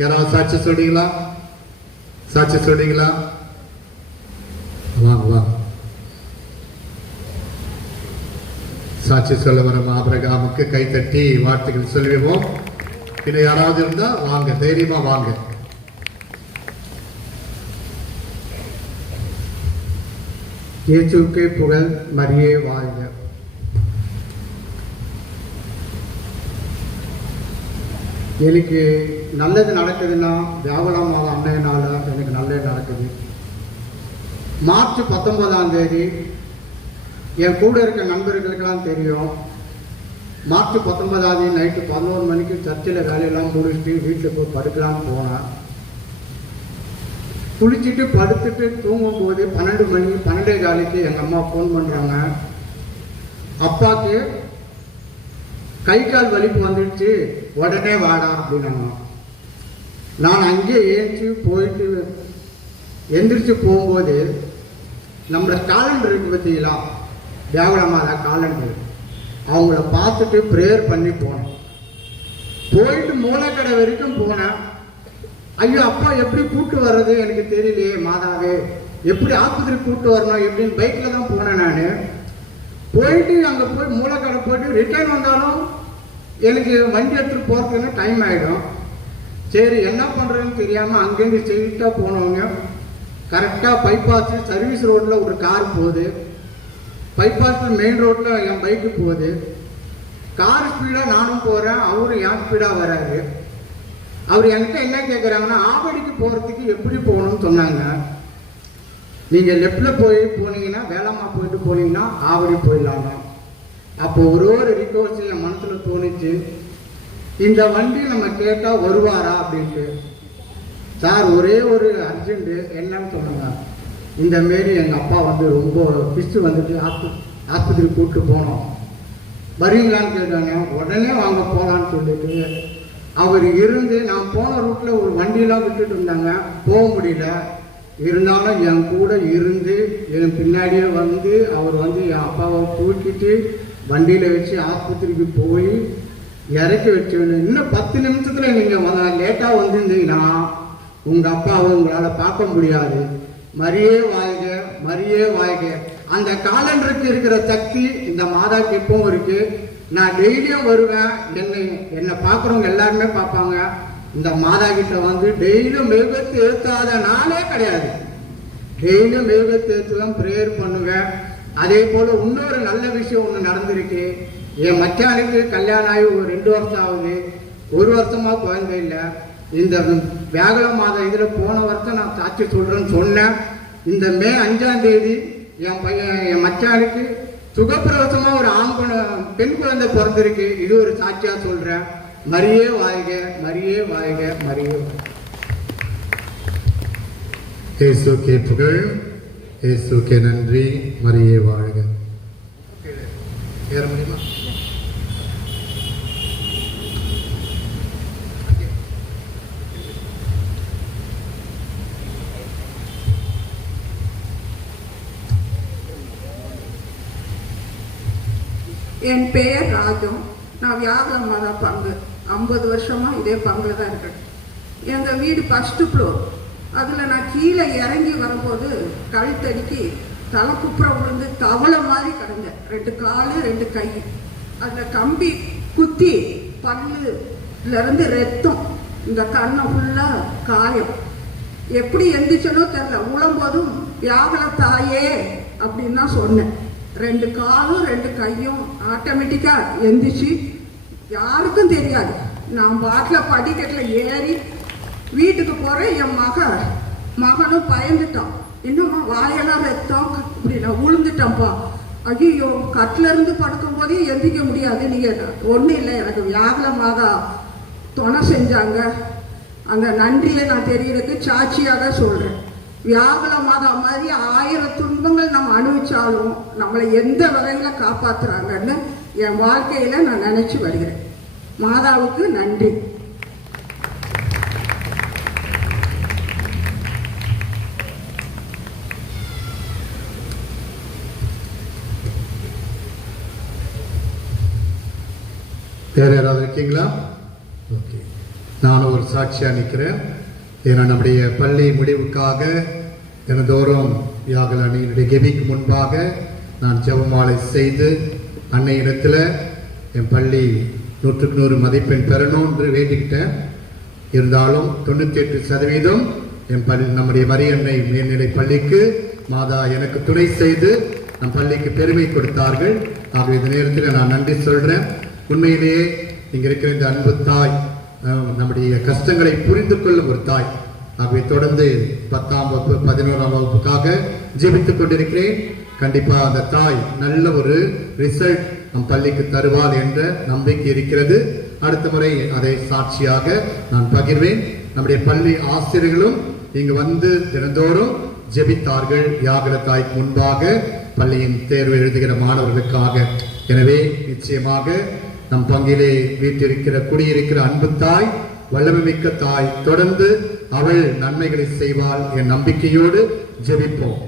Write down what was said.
யாராவது சாட்சி சொல்றீங்களா? சாட்சி சொல்றீங்களா? வாங்க வாங்க. சாட்சி சொல்ல வர ஆபிரகாமுக்கு கைத்தட்டி வார்த்தைகள் சொல்லுவோம். இன்னும் யாராவது இருந்தா வாங்க, தைரியமா வாங்க. இயேசுவுக்கே புகழ், மரியே வாழ்க. எனக்கு நல்லது நடக்குதுன்னா வியாபாரம் அன்னையனால எனக்கு நல்லது நடக்குது. மார்ச் 19ஆம் தேதி என் கூட இருக்க நண்பர்களுக்கெல்லாம் தெரியும். மார்ச் 19ஆம் தேதி நைட்டு 11 மணிக்கு சர்ச்சில் வேலையெல்லாம் முடிச்சுட்டு வீட்டில் போய் படுக்கலான்னு போனேன். குளிச்சுட்டு படுத்துட்டு தூங்கும்போது 12 மணி 12:15 எங்கள் அம்மா ஃபோன் பண்ணுறாங்க. அப்பாவுக்கு கை கால் வலிப்பு வந்துடுச்சு, உடனே வாடா அப்படின்னாங்க. நான் அங்கேயே ஏஞ்சி போயிட்டு எந்திரிச்சு போகும்போது நம்மளோட காலண்டர் இருக்கு பார்த்தீங்களா, தேவலமாத காலண்டர், அவங்கள பார்த்துட்டு ப்ரேயர் பண்ணி போனேன். போயிட்டு மூளைக்கடை வரைக்கும் போனேன். ஐயோ அப்பா எப்படி கூப்பிட்டு வர்றது எனக்கு தெரியலையே, மாதாவே எப்படி ஆஸ்பத்திரி கூப்பிட்டு வரணும் எப்படின்னு பைக்கில் தான் போனேன். நான் போயிட்டு அங்கே போய் மூளைக்கடை போயிட்டு ரிட்டர்ன் வந்தாலும் எனக்கு வண்டி எடுத்துகிட்டு போகிறதுன்னு டைம் ஆகிடும். சரி என்ன பண்ணுறதுன்னு தெரியாமல் அங்கேருந்து ஸ்ட்ரெயிட்டாக போனவங்க கரெக்டாக பைபாஸ் சர்வீஸ் ரோட்டில் ஒரு கார் போகுது. பைபாஸில் மெயின் ரோட்டில் என் பைக்கு போகுது. கார் ஸ்பீடாக நானும் போகிறேன், அவரும் என் ஸ்பீடாக வராரு. அவர் என்கிட்ட என்ன கேட்குறாங்கன்னா, ஆவடிக்கு போகிறதுக்கு எப்படி போகணும்னு சொன்னாங்க. நீங்கள் லெஃப்டில் போனீங்கன்னா வேளாமா போயிட்டு போனீங்கன்னா ஆவடி போயிடலாங்க. அப்போ ஒரு ரிக்வஸ்ட் என் மனசில் தோணிச்சு, இந்த வண்டி நம்ம கேட்டால் வருவாரா அப்படின்ட்டு. சார் ஒரே ஒரு அர்ஜென்ட்டு என்னன்னு சொன்னாங்க, இந்த மாரி எங்கள் அப்பா வந்து ரொம்ப பிஸ்டு வந்துட்டு ஆஸ்பத்திரி கூப்பிட்டு போனோம், வருவீங்களான்னு கேட்டாங்க. உடனே வாங்க போகலான்னு சொல்லிட்டு அவர் இருந்து நான் போன ரூட்டில் ஒரு வண்டியெலாம் விட்டுட்டு இருந்தாங்க, போக முடியல. இருந்தாலும் என் கூட இருந்து என் பின்னாடியே வந்து அவர் வந்து என் அப்பாவை தூக்கிட்டு வண்டியில் வச்சு ஆஸ்பத்திரிக்கு போய் இறக்கி வச்சு, இன்னும் 10 நிமிஷத்தில் நீங்கள் லேட்டாக வந்திருந்தீங்கன்னா உங்கள் அப்பாவை உங்களால் பார்க்க முடியாது. மரியே வாழ்க, மரியே வாழ்க. அந்த காலண்டருக்கு இருக்கிற சக்தி இந்த மாதாக்கு எப்பவும் இருக்கு. நான் டெய்லியும் வருவேன், என்னை பார்க்குறவங்க எல்லாருமே பார்ப்பாங்க. இந்த மாதா கிட்ட வந்து டெய்லியும் மெழுகுவர்த்தி ஏற்றாத நாளே கிடையாது. டெய்லியும் மெழுகுவர்த்தி ஏற்றுவேன், ப்ரேயர் பண்ணுவேன். அதே போல் இன்னொரு நல்ல விஷயம் ஒன்று நடந்திருக்கு. என் மச்சானுக்கு கல்யாணம் ஆகி ஒரு 2 வருஷம் ஆகுது. 1 வருஷமாக குழந்தை இல்லை. இந்த வியாழ மாதம் இதில் போன வருஷம் நான் சாட்சி சொல்கிறேன்னு சொன்னேன். இந்த மே 5ஆம் தேதி என் மச்சானுக்கு சுகப்பிரவசமாக ஒரு பெண் குழந்தை பிறந்திருக்கு. இது ஒரு சாட்சியாக சொல்கிறேன். மரியே வாழ்க, மரியே வாழ்க, மரியே வாழ்க. இயேசுக்கே புகழ், இயேசுக்கே நன்றி, மரியே வாழ்க. ஏற முடியுமா? என் பெயர் ராஜம். நான் வியாபார மாதா பங்கு 50 வருஷமா இதே பங்குல தான் இருக்கேன். எங்கள் வீடு 1st ஃப்ளோர். அதில் நான் கீழே இறங்கி வரும்போது கழுத்தடிக்கு தலை குப்புற விழுந்து தவளை மாதிரி கிடந்தேன். 2 காலு 2 கை. அதில் கம்பி குத்தி பல்லுலேருந்து ரத்தம், இந்த கண்ணை ஃபுல்லாக காயம். எப்படி எந்திரிச்சனோ தெரில. உழும்போதும் வியாபார தாயே அப்படின்னு தான் சொன்னேன். 2 காலும் 2 கையும் ஆட்டோமேட்டிக்காக எந்திரிச்சு, யாருக்கும் தெரியாது. நான் பாட்டில் படிக்கட்டில் ஏறி வீட்டுக்கு போகிறேன். என் மகனும் பயந்துட்டான். இன்னும் வாயெல்லாம் ரத்தம், இப்படி நான் விழுந்துட்டேன்ப்பா. ஐயோ, கட்டில இருந்து படுக்கும் போதே எந்திரிக்க முடியாது. நீங்கள் ஒன்றும் இல்லை, எனக்கு வியாபார மாதா துணை செஞ்சாங்க. அந்த நன்றியை நான் தெரியறதுக்கு சாட்சியாக சொல்கிறேன். வியாபார மாதா மாதிரி 1000 துன்பங்கள் நம்ம அனுபவிச்சாலும் நம்மளை எந்த வகையில காப்பாத்துறாங்கன்னு என் வாழ்க்கையில நான் நினைச்சு வருகிறேன். மாதாவுக்கு நன்றி. வேற யாராவது இருக்கீங்களா? ஓகே, நானும் ஒரு சாட்சியா நிற்கிறேன். ஏன்னா நம்முடைய பள்ளி முடிவுக்காக தினந்தோறும் யாகல் அணியினுடைய கெபிக்கு முன்பாக நான் ஜெபமாலை செய்து அன்னையிடத்தில் என் பள்ளி 100க்கு 100 மதிப்பெண் பெறணும் என்று வேண்டிக்கிட்டேன். இருந்தாலும் 98% என் பள்ளி நம்முடைய மரியன்னை மேல்நிலை பள்ளிக்கு மாதா எனக்கு துணை செய்து நம் பள்ளிக்கு பெருமை கொடுத்தார்கள். ஆகவே இந்த நேரத்தில் நான் நன்றி சொல்றேன். உண்மையிலேயே இங்க இருக்கிற இந்த அன்பு தாய் நம்முடைய கஷ்டங்களை புரிந்து கொள்ளும் ஒரு தாய். ஆகவே தொடர்ந்து 10ஆம் வகுப்பு 11ஆம் வகுப்புக்காக ஜெபித்துக் கொண்டிருக்கிறேன். கண்டிப்பா அந்த தாய் நல்ல ஒரு ரிசல்ட் நம் பள்ளிக்கு தருவாள் என்ற நம்பிக்கை இருக்கிறது. அடுத்த முறை அதை சாட்சியாக நான் பகிர்வேன். நம்முடைய பள்ளி ஆசிரியர்களும் இங்கு வந்து தினந்தோறும் ஜெபித்தார்கள் யாகல தாய்க்கு முன்பாக பள்ளியின் தேர்வு எழுதுகிற மாணவர்களுக்காக. எனவே நிச்சயமாக நம் பங்கிலே வீட்டிருக்கிற குடியிருக்கிற அன்பு தாய், வல்லமை மிக்க தாய், தொடர்ந்து அவள் நன்மைகளை செய்வாள் என் நம்பிக்கையோடு ஜெபிப்போம்.